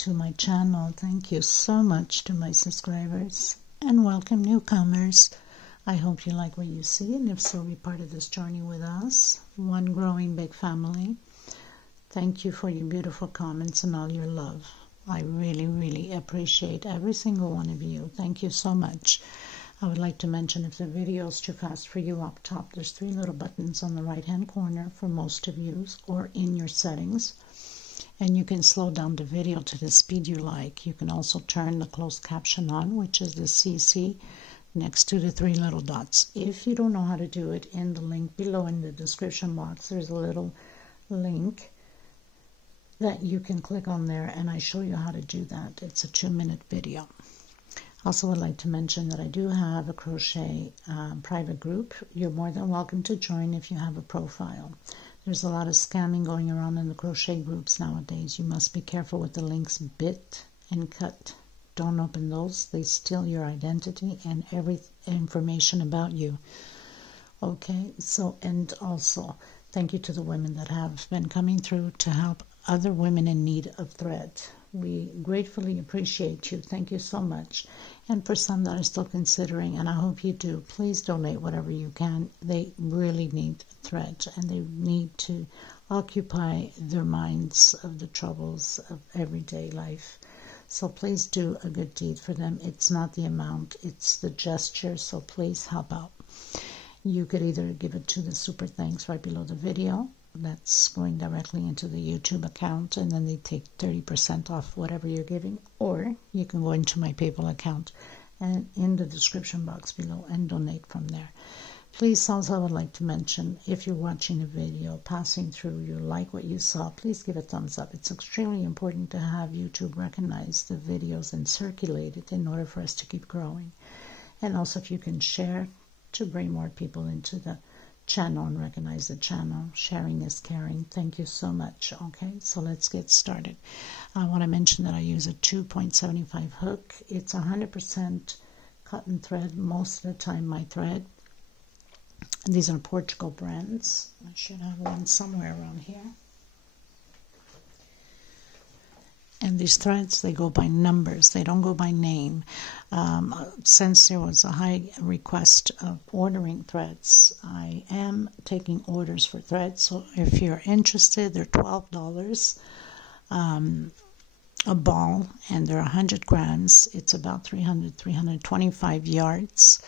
to my channel. Thank you so much to my subscribers and welcome newcomers. I hope you like what you see, and if so, be part of this journey with us. One growing big family. Thank you for your beautiful comments and all your love. I really, really appreciate every single one of you. Thank you so much. I would like to mention, if the video is too fast for you, up top there's 3 little buttons on the right hand corner for most of you, or in your settings, and you can slow down the video to the speed you like. You can also turn the closed caption on, which is the CC next to the 3 little dots. If you don't know how to do it, in the link below in the description box there's a little link that you can click on there, and I show you how to do that. It's a 2-minute video. Also would like to mention that I do have a crochet private group. You're more than welcome to join if you have a profile. There's a lot of scamming going around in the crochet groups nowadays. You must be careful with the links bit and cut. Don't open those. They steal your identity and every information about you. Okay, so, and also thank you to the women that have been coming through to help other women in need of thread. We gratefully appreciate you. Thank you so much. And for some that are still considering, and I hope you do, please donate whatever you can. They really need thread, and they need to occupy their minds of the troubles of everyday life. So please do a good deed for them. It's not the amount, it's the gesture. So please help out. You could either give it to the super thanks right below the video. That's going directly into the YouTube account, and then they take 30% off whatever you're giving, or you can go into my PayPal account and in the description box below and donate from there. Please, also I would like to mention, if you're watching a video, passing through, you like what you saw, please give a thumbs up. It's extremely important to have YouTube recognize the videos and circulate it in order for us to keep growing. And also, if you can share to bring more people into the channel and recognize the channel. Sharing is caring. Thank you so much. Okay, so let's get started. I want to mention that I use a 2.75 hook. It's 100% cotton thread, most of the time my thread. And these are Portugal brands. I should have one somewhere around here. And these threads, they go by numbers. They don't go by name. Since there was a high request of ordering threads, I am taking orders for threads. So if you're interested, they're $12 a ball, and they're 100 grams. It's about 325 yards.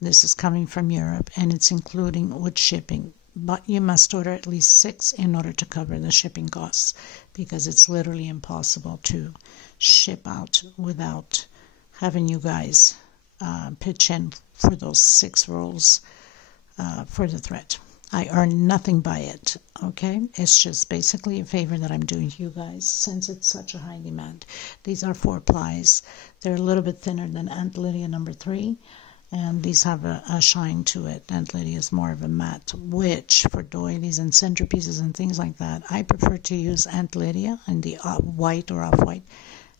This is coming from Europe, and it's including with shipping. But you must order at least 6 in order to cover the shipping costs, because it's literally impossible to ship out without having you guys pitch in for those 6 rolls for the thread. I earn nothing by it, okay? It's just basically a favor that I'm doing to you guys since it's such a high demand. These are 4 plies. They're a little bit thinner than Aunt Lydia number 3. And these have a shine to it. Aunt Lydia is more of a matte, which for doilies and centerpieces and things like that, I prefer to use Aunt Lydia in the white or off-white,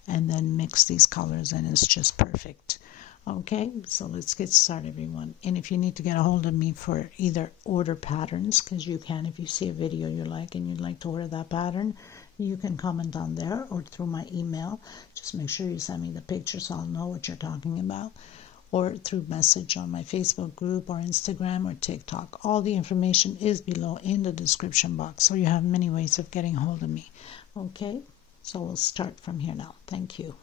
and then mix these colors, and it's just perfect. Okay, so let's get started, everyone. And if you need to get a hold of me for either order patterns, because you can, if you see a video you like and you'd like to order that pattern, you can comment on there or through my email. Just make sure you send me the picture so I'll know what you're talking about, or through message on my Facebook group or Instagram or TikTok. All the information is below in the description box, so you have many ways of getting hold of me. Okay, so we'll start from here now. Thank you.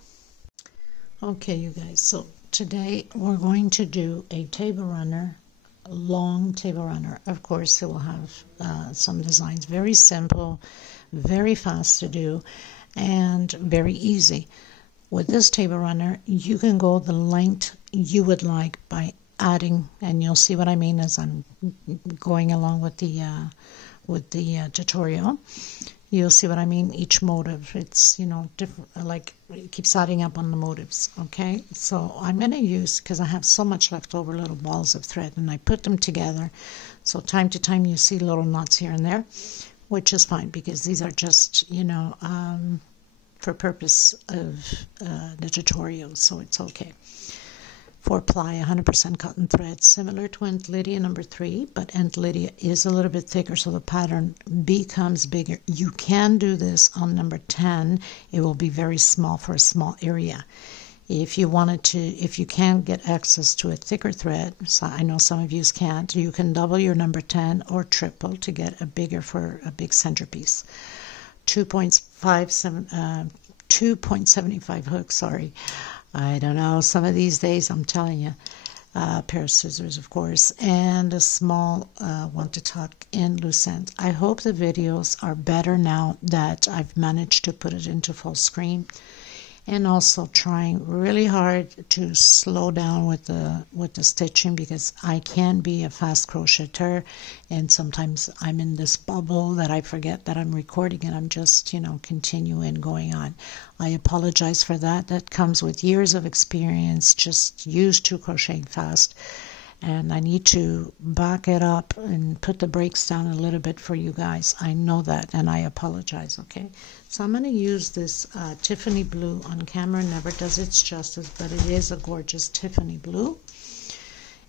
Okay, you guys, so today we're going to do a table runner, a long table runner. Of course, it will have some designs, very simple, very fast to do, and very easy. With this table runner, you can go the length you would like by adding, and you'll see what I mean as I'm going along with the tutorial. You'll see what I mean. Each motif, it's, you know, different, like it keeps adding up on the motifs. Okay, so I'm going to use, because I have so much left over, little balls of thread, and I put them together. So time to time you see little knots here and there, which is fine, because these are just, you know, for purpose of the tutorial, so it's okay. 4-ply 100% cotton thread, similar to Aunt Lydia number 3, but Aunt Lydia is a little bit thicker, so the pattern becomes bigger. You can do this on number 10. It will be very small for a small area. If you wanted to, if you can't get access to a thicker thread, so I know some of you can't, you can double your number 10 or triple to get a bigger for a big centerpiece. 2.75 hooks, sorry. I don't know, some of these days, I'm telling you. A pair of scissors, of course, and a small one to tuck in loose ends. I hope the videos are better now that I've managed to put it into full screen, and also trying really hard to slow down with the stitching, because I can be a fast crocheter, and sometimes I'm in this bubble that I forget that I'm recording and I'm just, you know, continuing going on. I apologize for that. That comes with years of experience, just used to crocheting fast, and I need to back it up and put the brakes down a little bit for you guys. I know that, and I apologize, okay? So I'm going to use this Tiffany blue. On camera never does its justice, but it is a gorgeous Tiffany blue.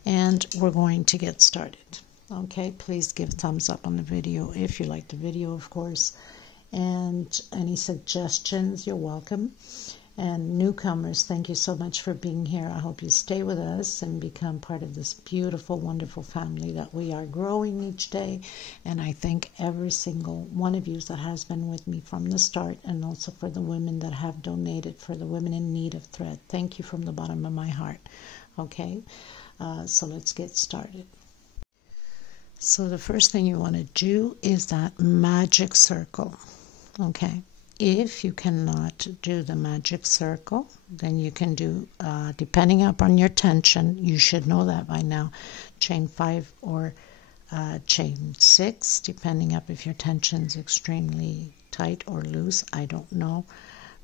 And we're going to get started. Okay, please give a thumbs up on the video if you like the video, of course. And any suggestions, you're welcome. And newcomers, thank you so much for being here. I hope you stay with us and become part of this beautiful, wonderful family that we are growing each day. And I thank every single one of you that has been with me from the start, and also for the women that have donated, for the women in need of thread. Thank you from the bottom of my heart. Okay, so let's get started. So the first thing you want to do is that magic circle. Okay. If you cannot do the magic circle, then you can do, depending upon your tension, you should know that by now, chain 5 or chain 6, depending up if your tension is extremely tight or loose. I don't know.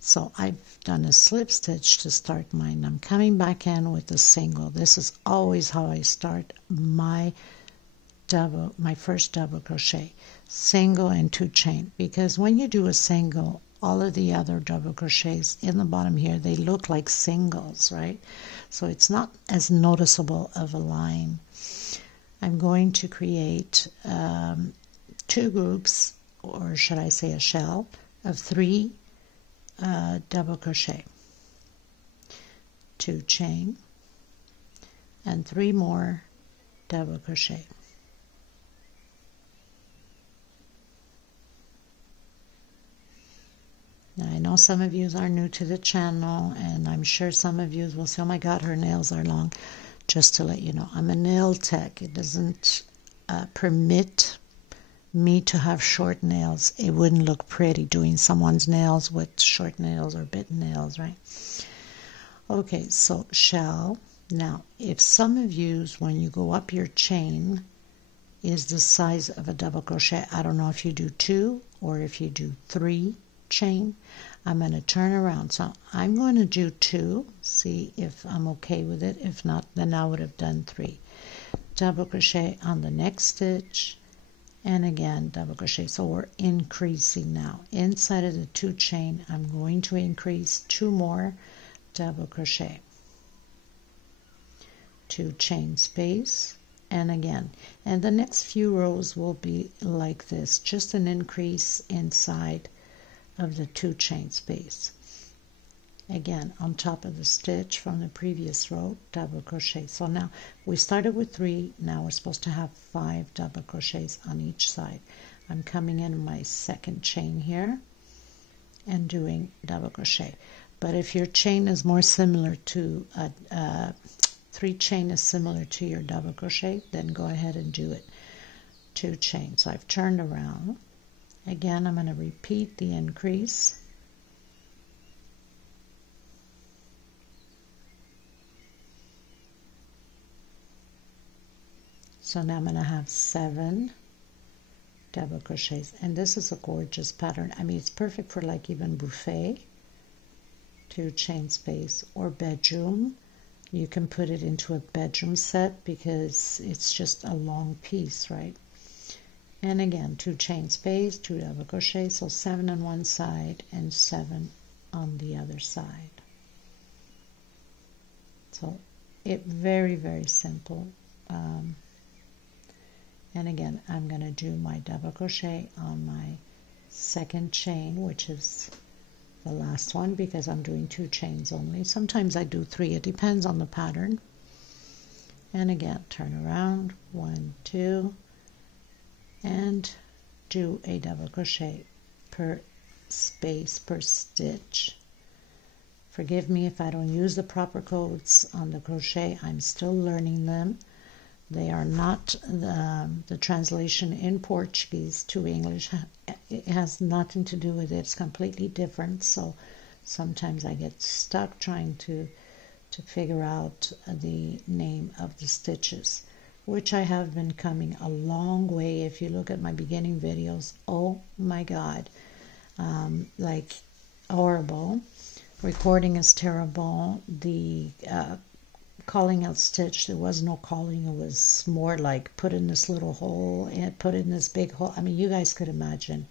So I've done a slip stitch to start mine. I'm coming back in with a single. This is always how I start my first double crochet. Single and 2 chain, because when you do a single, all of the other double crochets in the bottom here, they look like singles, right? So it's not as noticeable of a line. I'm going to create 2 groups, or should I say a shell, of 3 double crochet, 2 chain, and 3 more double crochet. I know some of you are new to the channel, and I'm sure some of you will say, oh my God, her nails are long. Just to let you know, I'm a nail tech. It doesn't permit me to have short nails. It wouldn't look pretty doing someone's nails with short nails or bitten nails, right? Okay, so shell. Now, if some of you, when you go up your chain, is the size of a double crochet, I don't know if you do 2 or if you do 3 chain, I'm going to turn around. So I'm going to do 2, see if I'm okay with it. If not, then I would have done 3. Double crochet on the next stitch, and again double crochet. So we're increasing now. Inside of the 2 chain, I'm going to increase 2 more double crochet, 2 chain space, and again. And the next few rows will be like this, just an increase inside of the 2 chain space. Again, on top of the stitch from the previous row, double crochet. So now we started with 3, now we're supposed to have 5 double crochets on each side. I'm coming in my 2nd chain here and doing double crochet. But if your chain is more similar to 3 chain is similar to your double crochet, then go ahead and do it. 2 chains. So I've turned around. Again, I'm going to repeat the increase. So now I'm going to have 7 double crochets, and this is a gorgeous pattern. I mean, it's perfect for like even buffet, 2 chain space, or bedroom. You can put it into a bedroom set because it's just a long piece, right? And again, 2 chain space, 2 double crochet, so 7 on one side and 7 on the other side. So it very, very simple. And again, I'm going to do my double crochet on my second chain, which is the last one, because I'm doing 2 chains only. Sometimes I do 3, it depends on the pattern. And again, turn around, 1, 2, and do a double crochet per space per stitch. Forgive me if I don't use the proper codes on the crochet. I'm still learning them. They are not the translation in Portuguese to English. It has nothing to do with it. It's completely different. So sometimes I get stuck trying to figure out the name of the stitches, which I have been coming a long way. If you look at my beginning videos, oh my God, like horrible. Recording is terrible. The calling out stitch, there was no calling. It was more like put in this little hole and put in this big hole. I mean, you guys could imagine.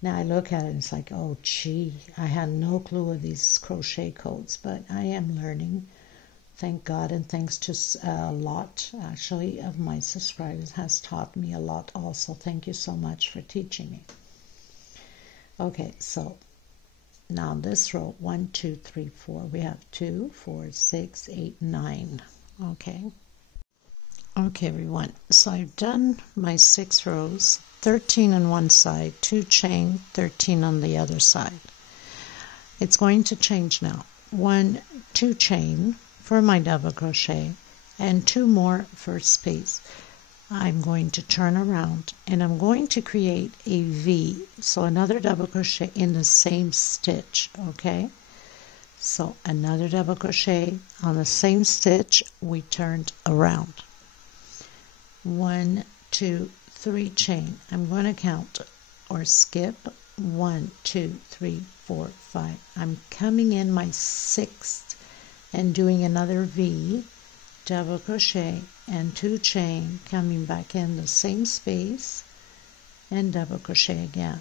Now I look at it and it's like, oh gee, I had no clue of these crochet codes, but I am learning, thank God, and thanks to a lot actually of my subscribers has taught me a lot also. Thank you so much for teaching me. Okay, so now this row, 1, 2, 3, 4, we have 2, 4, 6, 8, 9. Okay, everyone, so I've done my 6 rows, 13 on one side, 2 chain, 13 on the other side. It's going to change now. 1, 2 chain for my double crochet and 2 more for space. I'm going to turn around and I'm going to create a V, so another double crochet in the same stitch. Okay, so another double crochet on the same stitch, we turned around. 1, 2, 3 chain. I'm going to count or skip 1, 2, 3, 4, 5. I'm coming in my 6th and doing another V, double crochet and 2 chain, coming back in the same space and double crochet again.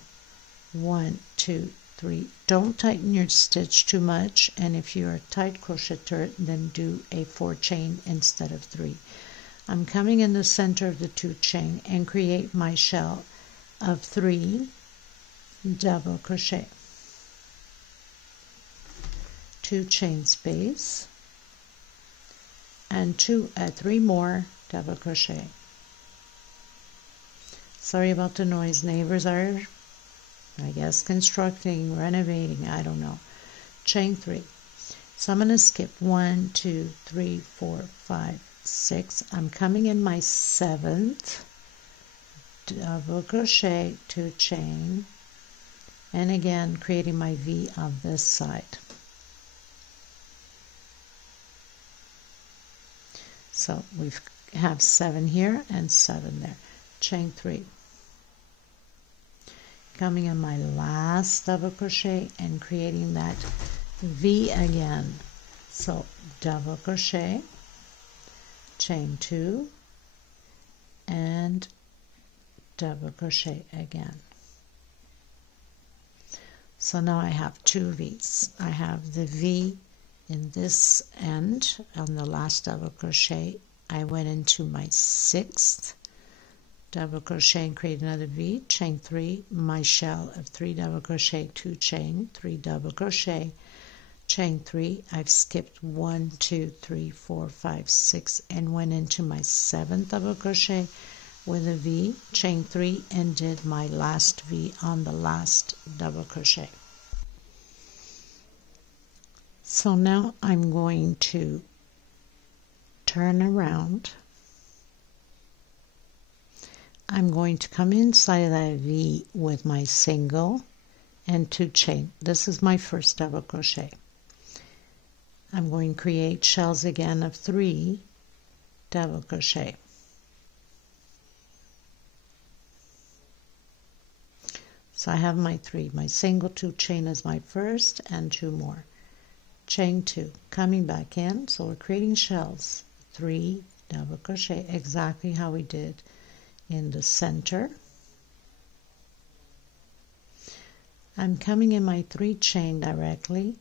1, 2, 3. Don't tighten your stitch too much, and if you're a tight crocheter, then do a 4 chain instead of 3. I'm coming in the center of the 2 chain and create my shell of 3 double crochet, 2 chain space, and 3 more double crochet. Sorry about the noise. Neighbors are, I guess, constructing, renovating, I don't know. Chain 3. So I'm going to skip 1, 2, 3, 4, 5, 6. I'm coming in my 7th, double crochet, 2 chain, and again creating my V on this side. So we have 7 here and 7 there. Chain 3. Coming in my last double crochet and creating that V again. So double crochet, chain 2, and double crochet again. So now I have 2 V's. I have the V in this end on the last double crochet. I went into my 6th double crochet and create another V, chain 3, my shell of 3 double crochet, 2 chain, 3 double crochet, chain 3. I've skipped 1, 2, 3, 4, 5, 6 and went into my 7th double crochet with a V, chain 3, and did my last V on the last double crochet. So now I'm going to turn around. I'm going to come inside of that V with my single and 2 chain. This is my first double crochet. I'm going to create shells again of 3 double crochet. So I have my 3, my single, 2 chain is my first, and 2 more. Chain 2, coming back in, so we're creating shells, 3 double crochet, exactly how we did in the center. I'm coming in my 3 chain directly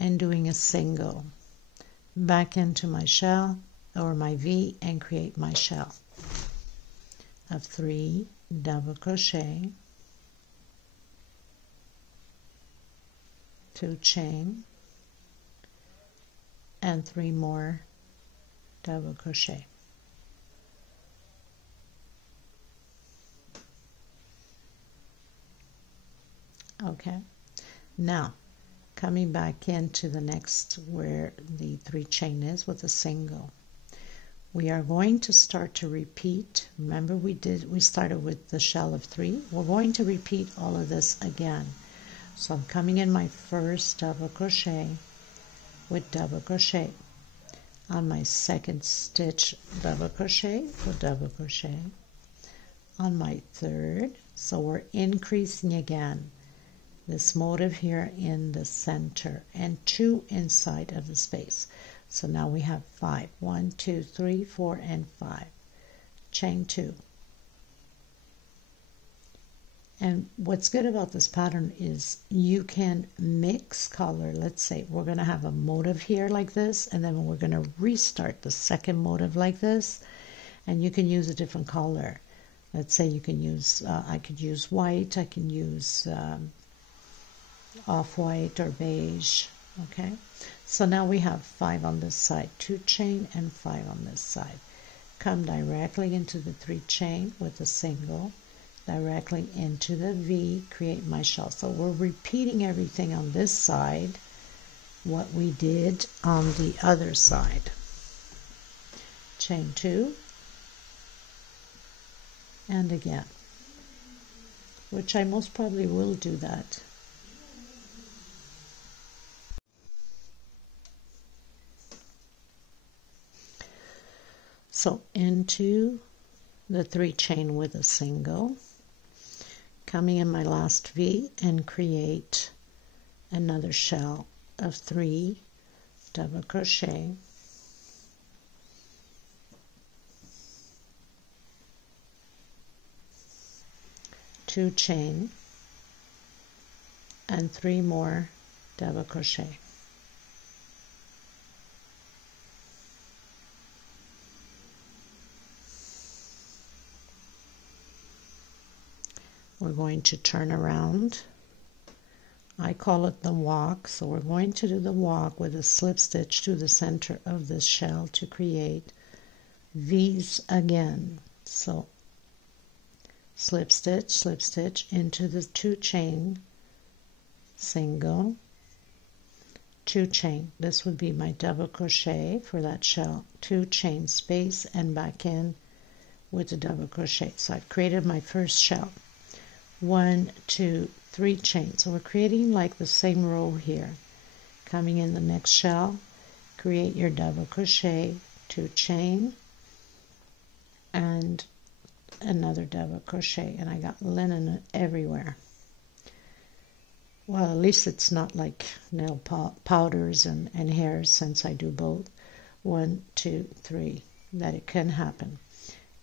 and doing a single, back into my shell or my V and create my shell of 3 double crochet, 2 chain, and 3 more double crochet. Okay, now coming back into the next where the 3 chain is with a single, we are going to start to repeat. Remember we started with the shell of 3. We're going to repeat all of this again. So I'm coming in my first double crochet with double crochet, on my second stitch double crochet with double crochet, on my third, so we're increasing again this motif here in the center and 2 inside of the space. So now we have 5. 1, 2, 3, 4, and 5. Chain 2. And what's good about this pattern is you can mix color. Let's say we're going to have a motif here like this, and then we're going to restart the second motif like this, and you can use a different color. Let's say you can use, I could use white, I can use off-white or beige. Okay, so now we have 5 on this side, 2 chain and 5 on this side. Come directly into the 3 chain with a single, directly into the V, create my shell. So we're repeating everything on this side what we did on the other side. Chain 2, and again, which I most probably will do that. So into the 3 chain with a single, coming in my last V and create another shell of 3 double crochet, two chain, and 3 more double crochet. We're going to turn around. I call it the walk, so we're going to do the walk with a slip stitch to the center of this shell to create V's again. So slip stitch into the 2 chain, single, 2 chain. This would be my double crochet for that shell, 2 chain space, and back in with a double crochet. So I've created my first shell. 1, 2, 3 chains. So we're creating like the same row here. Coming in the next shell, create your double crochet, 2 chain, and another double crochet. And I got linen everywhere. Well, at least it's not like nail powders and hairs, since I do both. 1, 2, 3, that it can happen.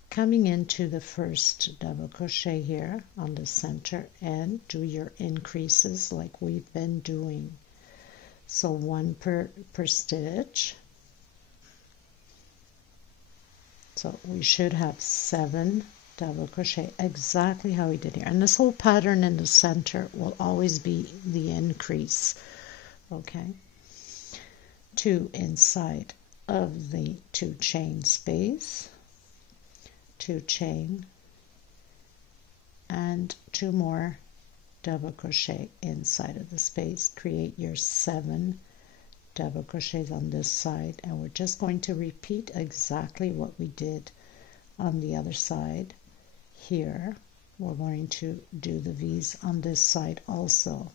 Coming into the first double crochet here on the center, and do your increases like we've been doing. So 1 per stitch. So we should have 7 double crochet, exactly how we did here. And this whole pattern in the center will always be the increase. Okay, 2 inside of the 2 chain space, 2 chain, and 2 more double crochet inside of the space. Create your 7 double crochets on this side, and we're just going to repeat exactly what we did on the other side. Here we're going to do the V's on this side also.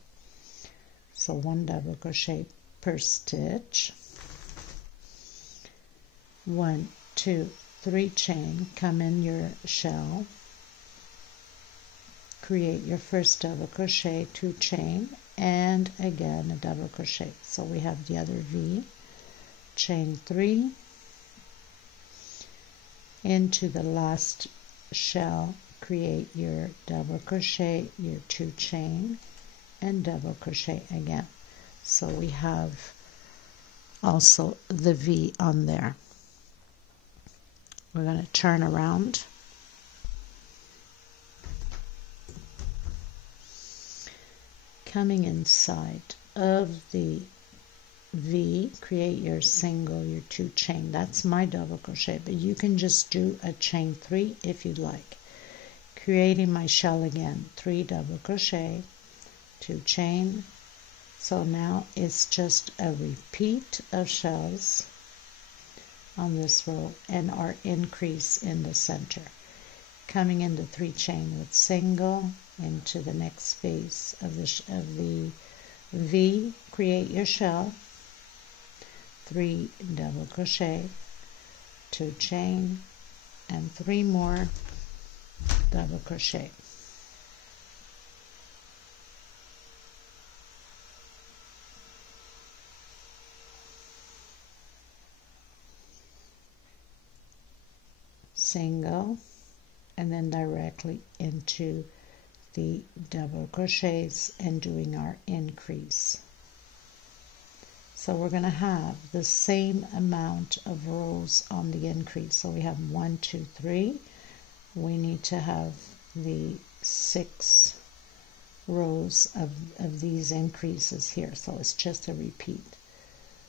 So 1 double crochet per stitch, 1, 2, 3 chain, come in your shell, create your first double crochet, 2 chain, and again a double crochet. So we have the other V, chain 3, into the last shell, create your double crochet, your 2 chain, and double crochet again. So we have also the V on there. We're going to turn around. Coming inside of the V, create your single, your 2 chain. That's my double crochet, but you can just do a chain 3 if you'd like. Creating my shell again, 3 double crochet, 2 chain. So now it's just a repeat of shells on this row and our increase in the center. Coming into 3 chain with single into the next phase of the V, create your shell, 3 double crochet, 2 chain, and 3 more double crochet. Single, and then directly into the double crochets and doing our increase. So we're going to have the same amount of rows on the increase. So we have 1, 2, 3. We need to have the 6 rows of these increases here. So it's just a repeat.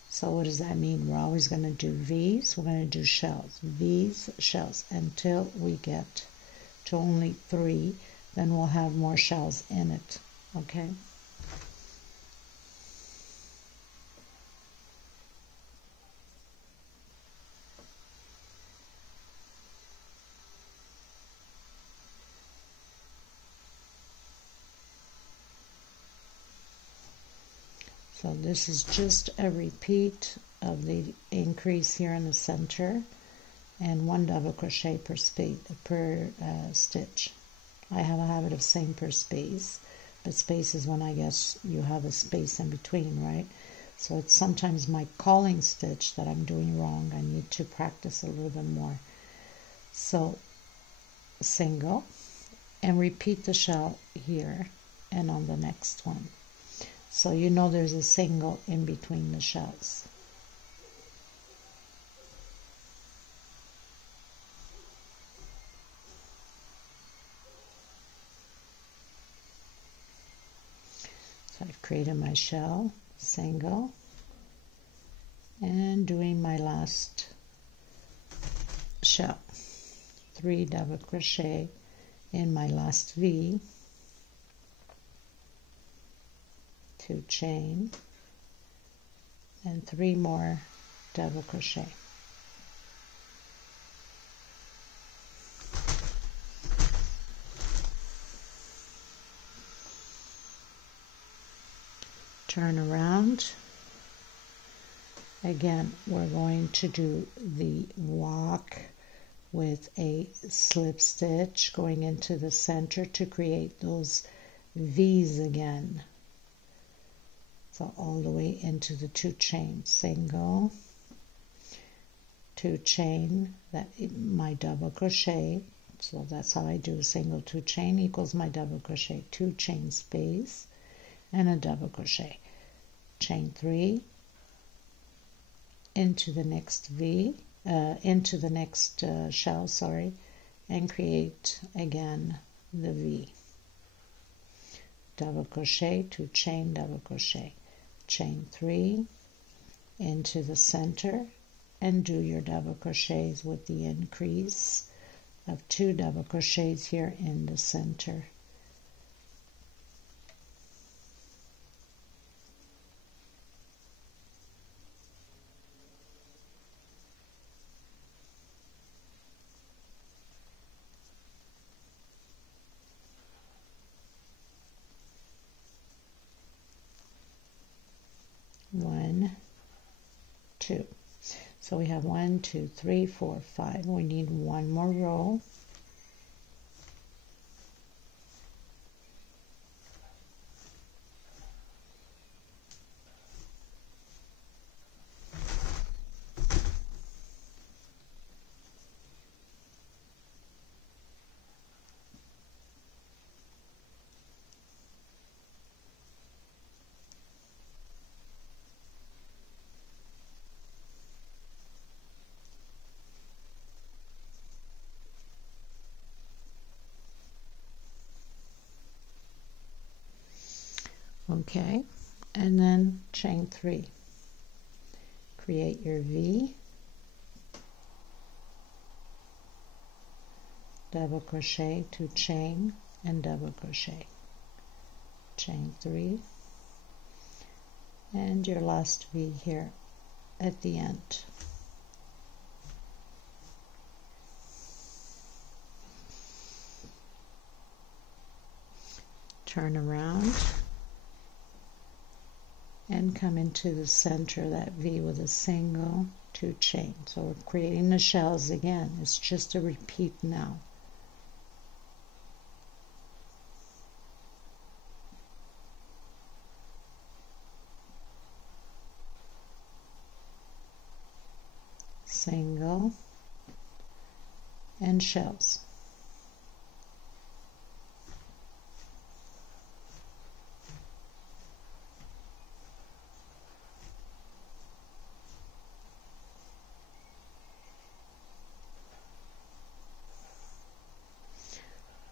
So what does that mean? We're always going to do V's. We're going to do shells. V's, shells, until we get to only 3. Then we'll have more shells in it. Okay? So this is just a repeat of the increase here in the center, and 1 double crochet per stitch. I have a habit of saying per space, but space is when I guess you have a space in between, right? So it's sometimes my calling stitch that I'm doing wrong. I need to practice a little bit more. So single, and repeat the shell here and on the next one. So you know there's a single in between the shells. So I've created my shell, single, and doing my last shell. 3 double crochet in my last V, 2 chain, and 3 more double crochet. Turn around. Again, we're going to do the walk with a slip stitch going into the center to create those V's again. So all the way into the 2 chain, single, 2 chain, that my double crochet. So that's how I do single 2 chain equals my double crochet, 2 chain space, and a double crochet. Chain 3 into the next V, into the next shell, sorry, and create again the V. Double crochet, 2 chain, double crochet. Chain 3 into the center and do your double crochets with the increase of 2 double crochets here in the center. One, 2. So we have 1, 2, 3, 4, 5. We need 1 more row. Okay, and then chain 3. Create your V, double crochet to chain and double crochet, chain 3, and your last V here at the end. Turn around and come into the center of that V with a single, 2 chain. So we're creating the shells again. It's just a repeat now. Single and shells.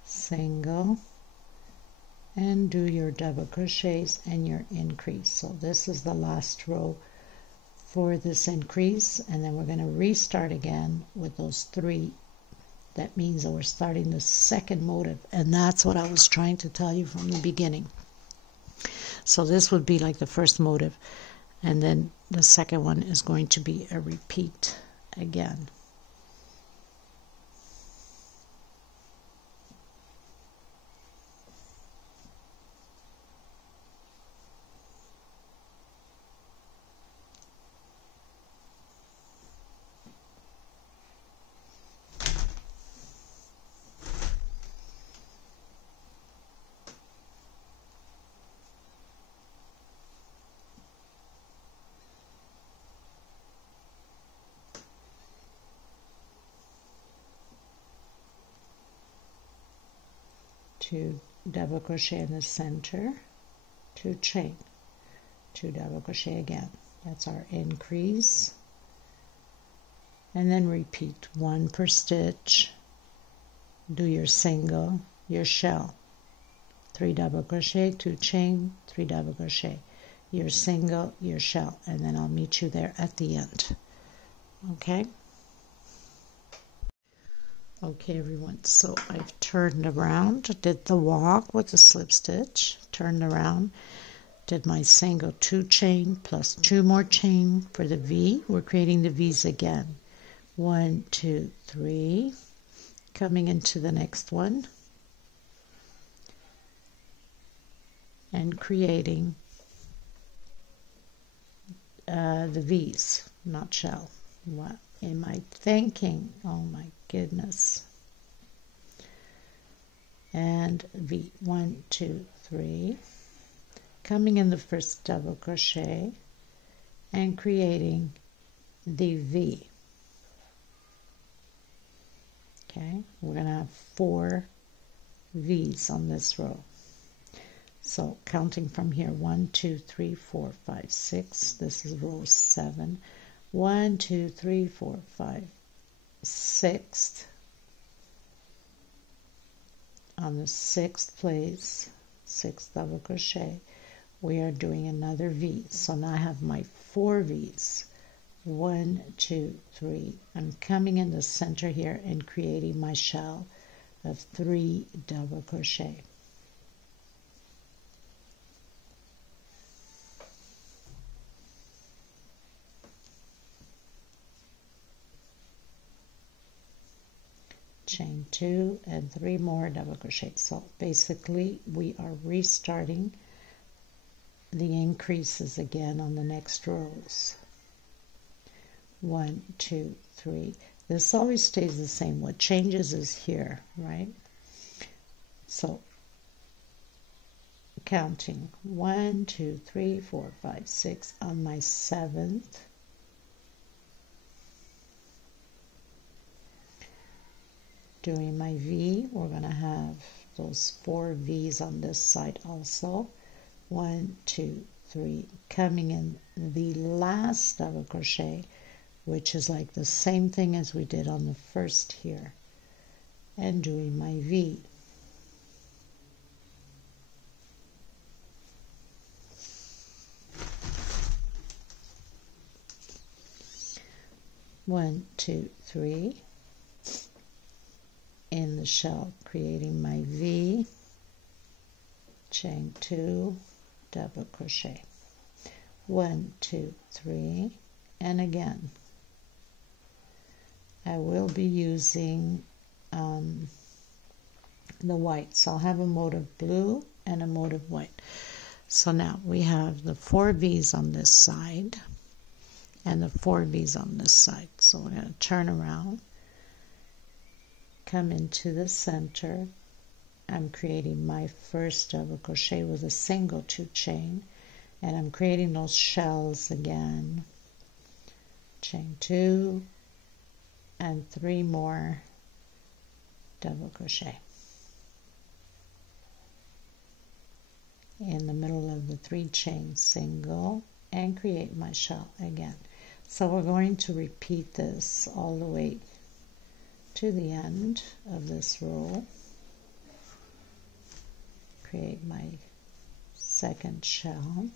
Single and do your double crochets and your increase. So this is the last row for this increase, and then we're going to restart again with those 3. That means that we're starting the second motif, and that's what I was trying to tell you from the beginning. So this would be like the first motif, and then the second one is going to be a repeat again. Two double crochet in the center, 2 chain, 2 double crochet again. That's our increase, and then repeat 1 per stitch. Do your single, your shell, 3 double crochet, 2 chain, 3 double crochet, your single, your shell, and then I'll meet you there at the end. Okay? Okay everyone, so I've turned around, did the walk with the slip stitch, turned around, did my single 2 chain plus 2 more chain for the V. We're creating the V's again. 1, 2, 3, coming into the next one and creating the V's, not shell. What am I thinking? Oh my goodness. And V, 1, 2, 3, coming in the first double crochet and creating the V. Okay, we're going to have 4 V's on this row. So counting from here, 1, 2, 3, 4, 5, 6. This is row 7. 1, 2, 3, 4, 5, 6th. On the 6th place, 6th double crochet, we are doing another V. So now I have my 4 V's. 1, 2, 3. I'm coming in the center here and creating my shell of 3 double crochet. Chain 2 and 3 more double crochet. So basically we are restarting the increases again on the next rows. 1, 2, 3. This always stays the same. What changes is here, right? So counting 1, 2, 3, 4, 5, 6 on my 7th. Doing my V, we're going to have those 4 V's on this side also. 1, 2, 3, coming in the last double crochet, which is like the same thing as we did on the first here, and doing my V. 1, 2, 3 in the shell, creating my V, chain 2, double crochet, 1, 2, 3, and again I will be using the white, so I'll have a motif blue and a motif white. So now we have the 4 V's on this side and the 4 V's on this side. So we're going to turn around, come into the center. I'm creating my first double crochet with a single 2 chain, and I'm creating those shells again. Chain 2 and 3 more double crochet in the middle of the 3 chain, single, and create my shell again. So we're going to repeat this all the way to the end of this row. Create my second shell,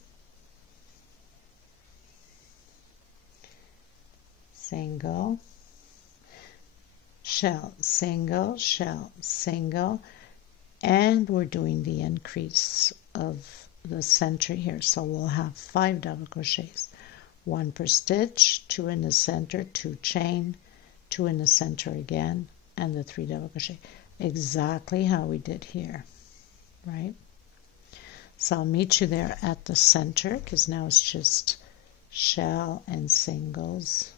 single, shell, single, shell, single, and we're doing the increase of the center here, so we'll have 5 double crochets, 1 per stitch, 2 in the center, 2 chain, 2 in the center again, and the 3 double crochet, exactly how we did here, right? So I'll meet you there at the center, because now it's just shell and singles.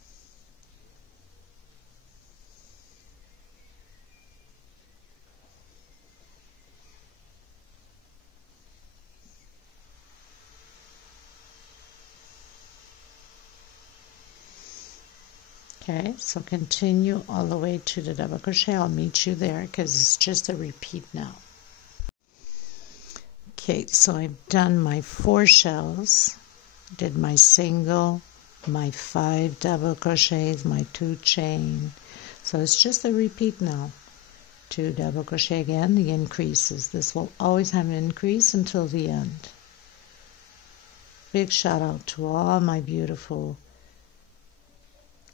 Okay, so continue all the way to the double crochet. I'll meet you there because it's just a repeat now. Okay, so I've done my 4 shells, did my single, my 5 double crochets, my 2 chain. So it's just a repeat now. 2 double crochet again, the increases. This will always have an increase until the end. Big shout out to all my beautiful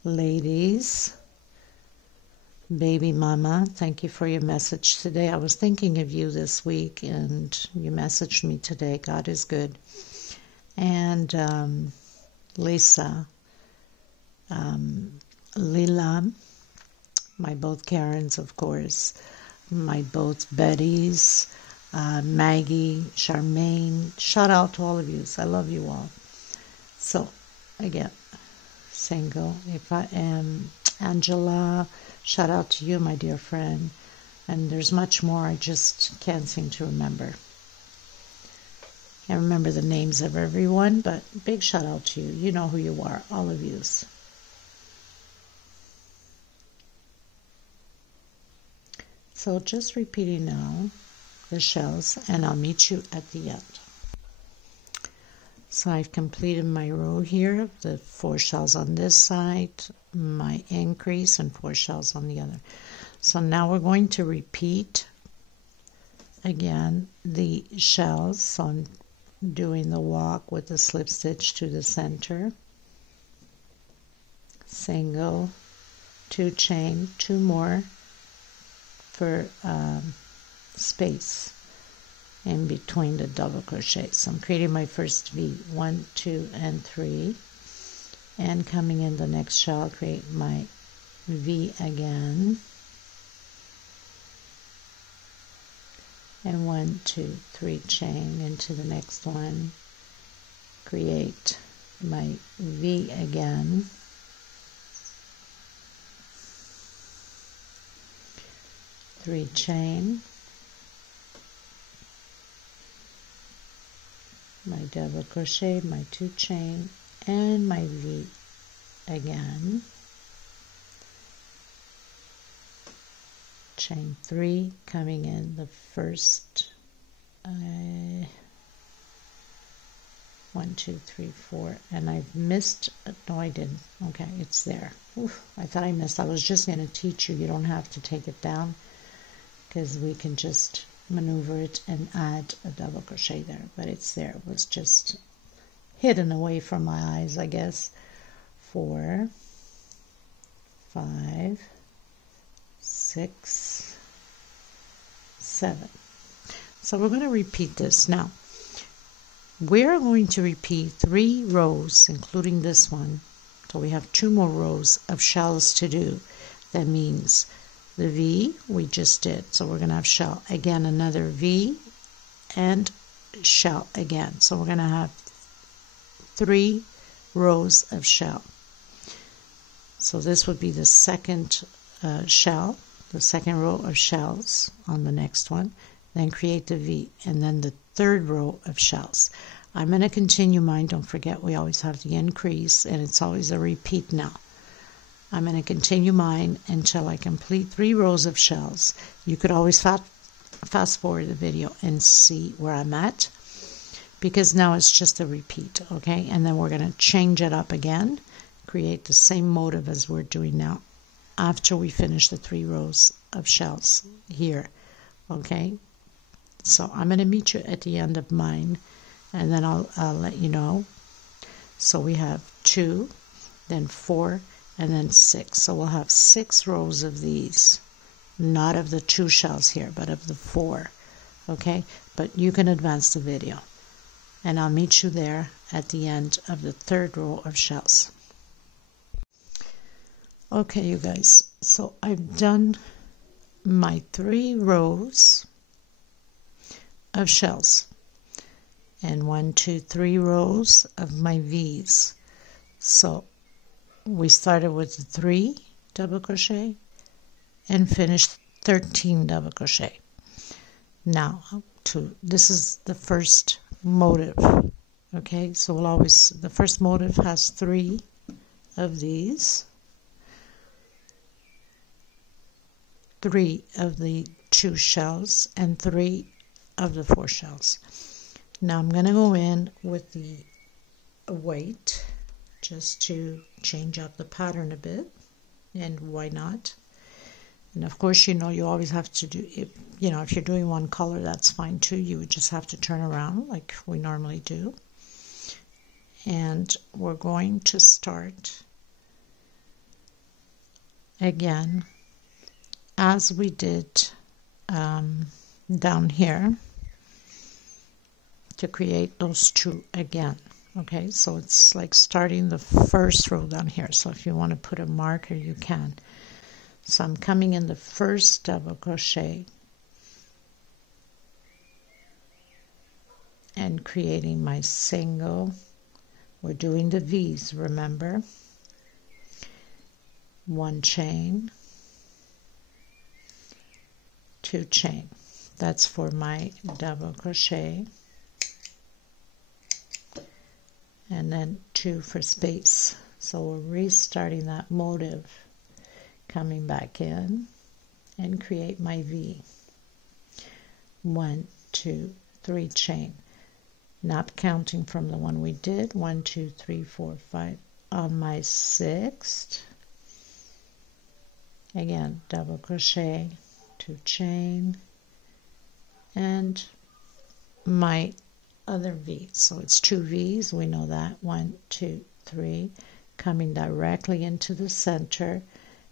ladies. Baby mama, thank you for your message today. I was thinking of you this week and you messaged me today. God is good. And Lisa, Lila, my both Karens, of course, my both Bettys, Maggie, Charmaine. Shout out to all of you. I love you all. So again, single. If I am Angela, shout out to you, my dear friend. And there's much more I just can't seem to remember. Can't remember the names of everyone, but big shout out to you. You know who you are, all of yous. So just repeating now the shells, and I'll meet you at the end. So I've completed my row here, the 4 shells on this side, my increase, and 4 shells on the other. So now we're going to repeat again the shells. So I'm doing the walk with the slip stitch to the center, single, 2 chain, 2 more for space in between the double crochet. So I'm creating my first V, 1, 2, and 3, and coming in the next shell, I'll create my V again, and 1, 2, 3 chain into the next one, create my V again, three chain, my double crochet, my 2 chain, and my V again, chain 3, coming in the first 1, 2, 3, 4, and I've missed, no I didn't, okay, it's there. Oof, I thought I missed. I was just going to teach you, you don't have to take it down, because we can just maneuver it and add a double crochet there, but it's there. It was just hidden away from my eyes, I guess. 4, 5, 6, 7. So we're going to repeat this. Now, we're going to repeat 3 rows, including this one. So we have 2 more rows of shells to do. That means the V we just did. So we're going to have shell. Again, another V and shell again. So we're going to have 3 rows of shell. So this would be the second shell, the second row of shells on the next one. Then create the V, and then the third row of shells. I'm going to continue mine. Don't forget, we always have the increase, and it's always a repeat now. I'm going to continue mine until I complete 3 rows of shells. You could always fast forward the video and see where I'm at, because now it's just a repeat, okay? And then we're going to change it up again, create the same motif as we're doing now after we finish the 3 rows of shells here, okay? So I'm going to meet you at the end of mine, and then I'll let you know. So we have 2, then 4, and then 6. So we'll have 6 rows of these, not of the 2 shells here, but of the 4, okay? But you can advance the video, and I'll meet you there at the end of the 3rd row of shells. Okay, you guys, so I've done my 3 rows of shells and 1, 2, 3 rows of my V's. So we started with 3 double crochet and finished 13 double crochet. Now this is the first motif, okay? So we'll always, the first motif has 3 of these, 3 of the 2 shells, and 3 of the 4 shells. Now I'm going to go in with the white just to change up the pattern a bit, and why not? And of course, you know, you always have to do, if you're doing one color, that's fine too. You would just have to turn around like we normally do. And we're going to start again as we did down here to create those 2 again. Okay, so it's like starting the first row down here. So if you want to put a marker, you can. So I'm coming in the first double crochet and creating my single. We're doing the V's, remember? 1 chain, 2 chain. That's for my double crochet. And then 2 for space. So we're restarting that motif, coming back in and create my V. 1, 2, 3 chain, not counting from the one we did. 1, 2, 3, 4, 5. On my 6th, again, double crochet, 2 chain, and my other V. So it's 2 V's, we know that. 1, 2, 3, coming directly into the center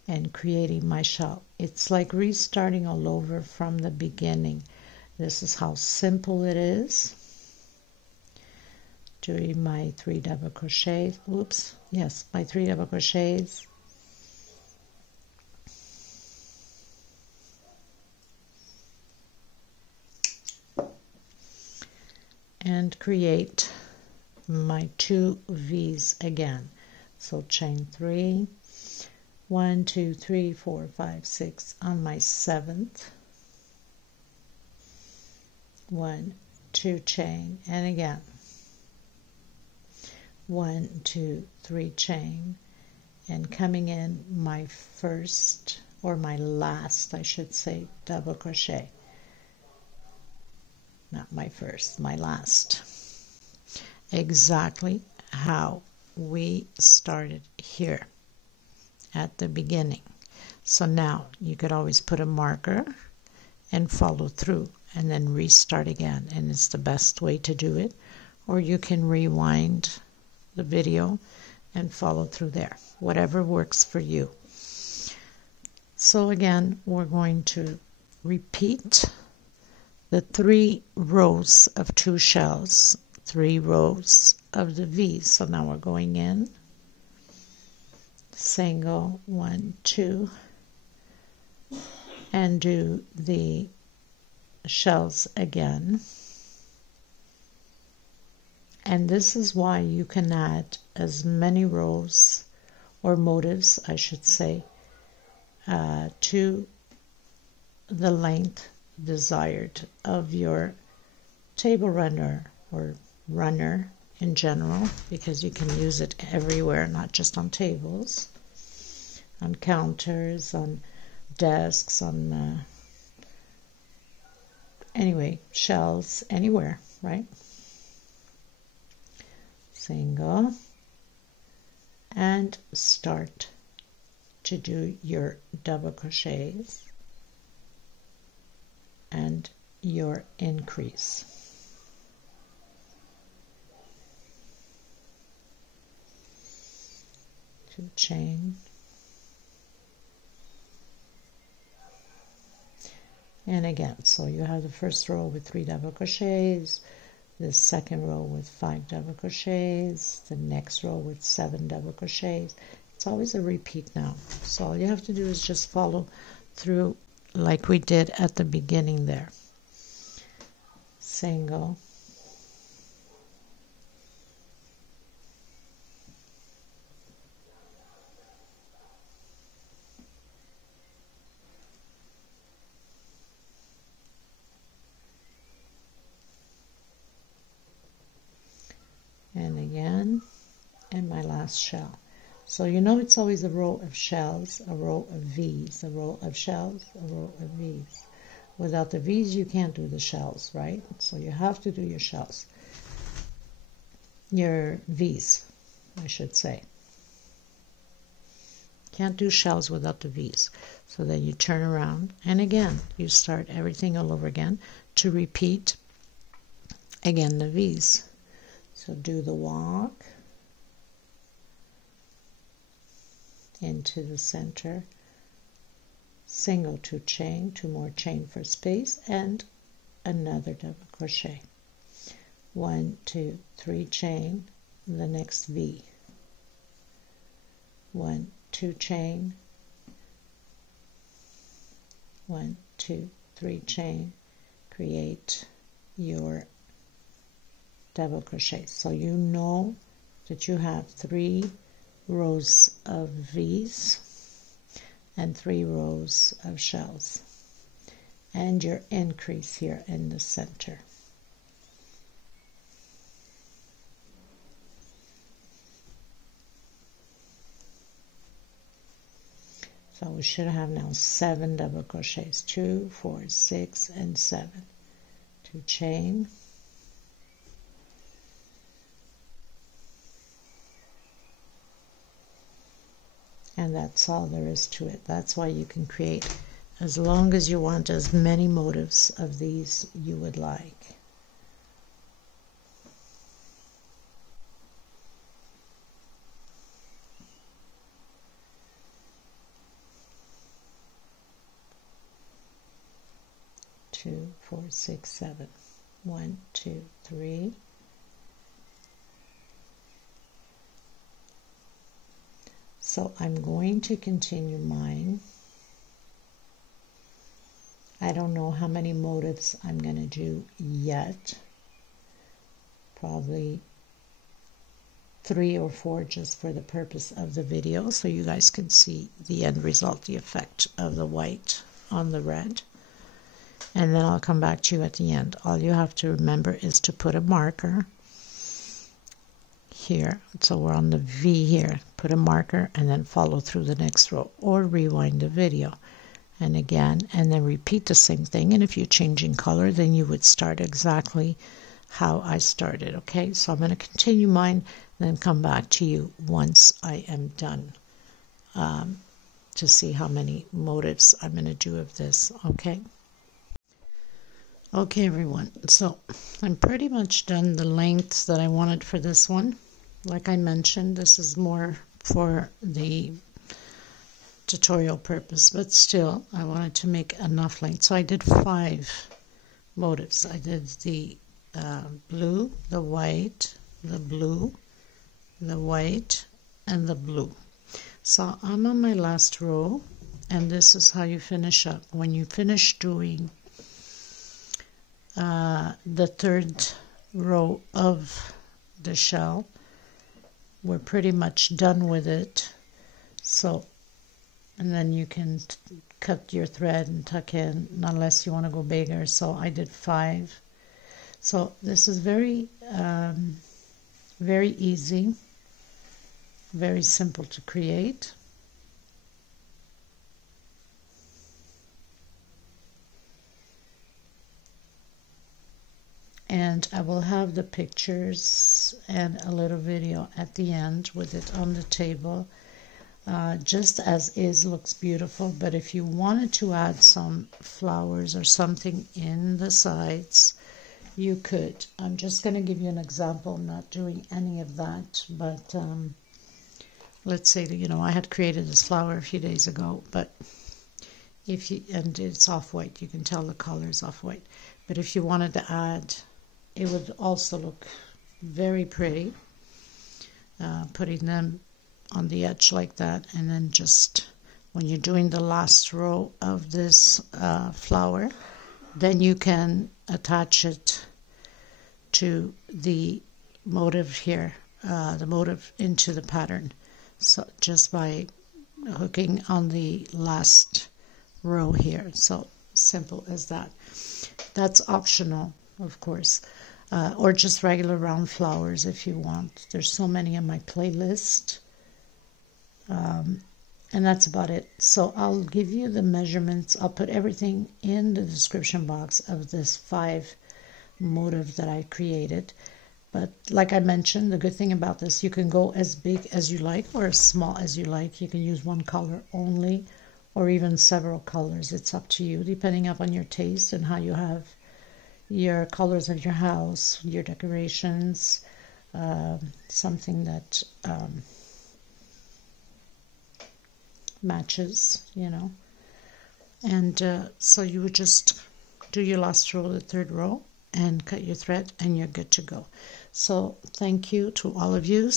and creating my shell. It's like restarting all over from the beginning. This is how simple it is. Doing my 3 double crochets. Oops, yes, my 3 double crochets. And create my 2 V's again. So chain 3, 1, 2, 3, 4, 5, 6 on my 7th. 1, 2 chain, and again 1, 2, 3 chain, and coming in my first, or my last, I should say, double crochet. Not my first, my last. Exactly how we started here at the beginning. So now you could always put a marker and follow through and then restart again, and it's the best way to do it. Or you can rewind the video and follow through there, whatever works for you. So again, we're going to repeat the 3 rows of 2 shells, 3 rows of the V's. So now we're going in, single, 1, 2, and do the shells again. And this is why you can add as many rows or motifs, I should say, to the length desired of your table runner or runner in general, because you can use it everywhere, not just on tables, on counters, on desks, on anyway, shelves, anywhere, right? Single, and start to do your double crochets and your increase. Two chain, and again, so you have the first row with 3 double crochets, the second row with 5 double crochets, the next row with 7 double crochets. It's always a repeat now, so all you have to do is just follow through like we did at the beginning there. Single, and again, and my last shell. So you know it's always a row of shells, a row of V's, a row of shells, a row of V's. Without the V's you can't do the shells, right? So you have to do your shells, your V's, I should say. Can't do shells without the V's. So then you turn around, and again you start everything all over again to repeat again the V's. So do the walk into the center, single 2 chain, 2 more chain for space, and another double crochet. 1, 2, 3 chain, the next V. 1, 2 chain, 1, 2, 3 chain, create your double crochet. So you know that you have 3 rows of V's and 3 rows of shells, and your increase here in the center. So we should have now 7 double crochets, 2, 4, 6, and 7. 2 chain, and that's all there is to it. That's why you can create as long as you want, as many motifs of these you would like. Two, 4, 6, 7. 1, 2, 3. So I'm going to continue mine. I don't know how many motifs I'm going to do yet. Probably 3 or 4 just for the purpose of the video, so you guys can see the end result, the effect of the white on the red. And then I'll come back to you at the end. All you have to remember is to put a marker here. So we're on the V here. Put a marker and then follow through the next row, or rewind the video. And again, and then repeat the same thing. And if you're changing color, then you would start exactly how I started. Okay, so I'm going to continue mine and then come back to you once I am done to see how many motifs I'm going to do of this. Okay. Okay, everyone, so I'm pretty much done the lengths that I wanted for this one. Like I mentioned, this is more for the tutorial purpose, but still I wanted to make enough length. So I did 5 motifs. I did the blue, the white, the blue, the white, and the blue. So I'm on my last row, and this is how you finish up. When you finish doing the 3rd row of the shell, we're pretty much done with it. So, and then you can cut your thread and tuck in, unless you want to go bigger. So I did 5. So this is very very easy, very simple to create. And I will have the pictures and a little video at the end with it on the table. Just as is looks beautiful, but if you wanted to add some flowers or something in the sides, you could. I'm just going to give you an example. I'm not doing any of that, but let's say that, you know, I had created this flower a few days ago, but if you, and it's off-white, you can tell the color is off-white, but if you wanted to add, it would also look very pretty, putting them on the edge like that, and then just when you're doing the last row of this flower, then you can attach it to the motif here, the motif into the pattern. So just by hooking on the last row here. So simple as that. That's optional, of course, or just regular round flowers if you want. There's so many on my playlist. And that's about it. So I'll give you the measurements. I'll put everything in the description box of this 5 motif that I created. But like I mentioned, the good thing about this, you can go as big as you like or as small as you like. You can use one color only or even several colors. It's up to you, depending upon your taste and how you have your colors of your house, your decorations, something that matches, you know. And so you would just do your last row, the 3rd row, and cut your thread, and you're good to go. So thank you to all of you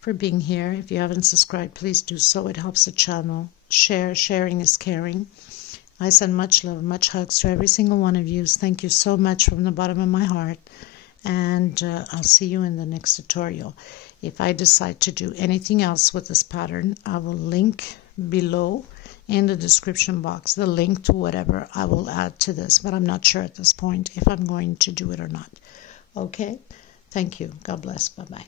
for being here. If you haven't subscribed, please do so. It helps the channel. Sharing is caring. I send much love, much hugs to every single one of you. Thank you so much from the bottom of my heart, and I'll see you in the next tutorial. If I decide to do anything else with this pattern, I will link below in the description box the link to whatever I will add to this, but I'm not sure at this point if I'm going to do it or not. Okay, thank you. God bless. Bye-bye.